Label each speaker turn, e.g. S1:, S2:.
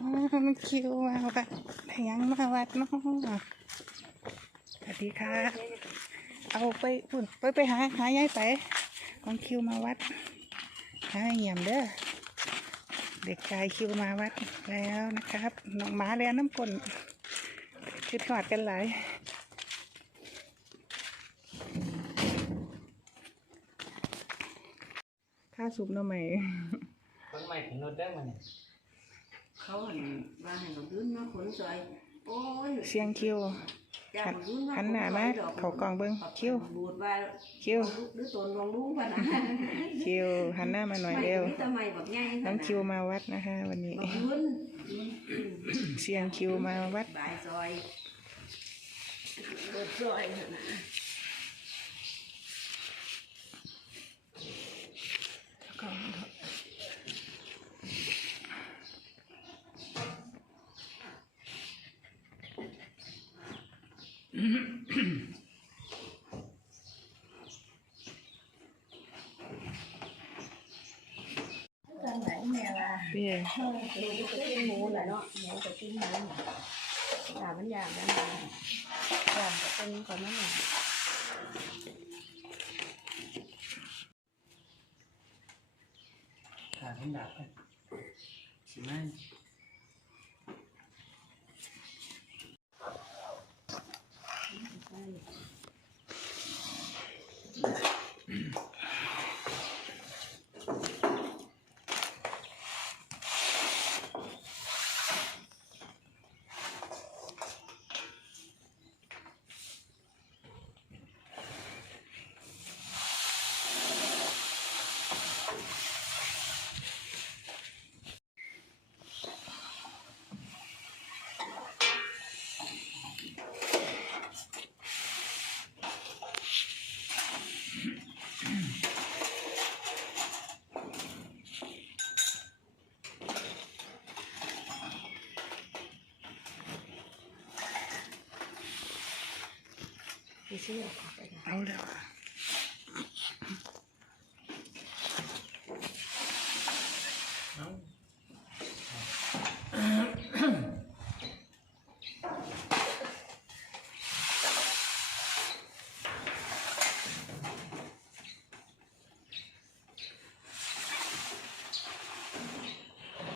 S1: มันคิวมาวัดพยังมาวัดเนาะสวัสดีค่ะ เอาไปอุ่นไปไปหาหายายไปของคิวมาวัดหาเหี่ยมเด้อเด็กชายคิวมาวัดแล้วนะครับน้องหมาแล้วน้ำกลนคือทอดกันหลายค่าสูบหน้ำใหม่
S2: คนใหม่ถึงรถได้มาเนี่ย
S3: เขาหันว่าให้เราดื้นมาขนซอยโอ้ย
S1: เสียงคิว
S3: จ้าบักดื้
S1: หันหน้ามาเขากล่องเบิ่งคิ้ว
S3: บูดว่า
S1: คิว
S3: ดื้อตนลองลุงป่ะนะ
S1: คิวหันหน้ามาหน่อยเร็ว
S3: ไม่ทำไมแบบง่าย
S1: น้องคิวมาวัดนะคะ วันนี้
S3: บักดื้น
S1: เสียงคิวมาวัด
S3: บายซอยเบิดซอยหั่นน่ะ
S1: พี่
S3: หมูแหละเนาะหมูกับจิ้มหมูอย่ามั นอย